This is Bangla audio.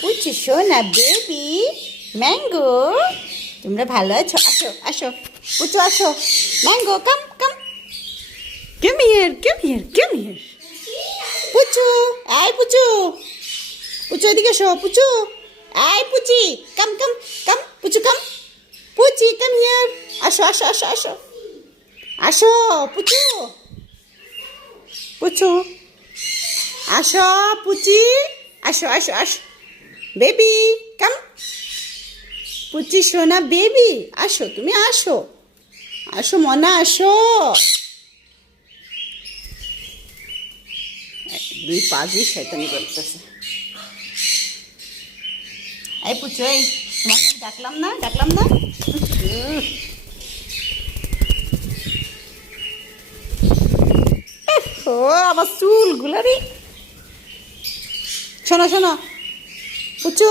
পুচু সোনা বেবি ম্যাঙ্গো, তোমরা ভালো আছো? আসো আসো পুচু আসো। Mango come come, come here come here come here. পুচু আয় পুচু, পুচু এদিকে এসো। পুচু আয় পুচি, কাম কাম কাম পুচু কাম, পুচি কাম হিয়ার। আসো আসো আসো আসো আসো পুচু, পুচু আসো পুচি, আসো আসো আসো বেবি কাম। পুচি সোনা বেবি আসো, তুমি আসো আসো মনা আসো। দুই পা দিয়ে শয়তানি করতেছে। এই পুচু, এই তোমাকে আমি ডাকলাম না, ডাকলাম না? ও আমার চুলগুলো রে। শোনো শোনো পুচু,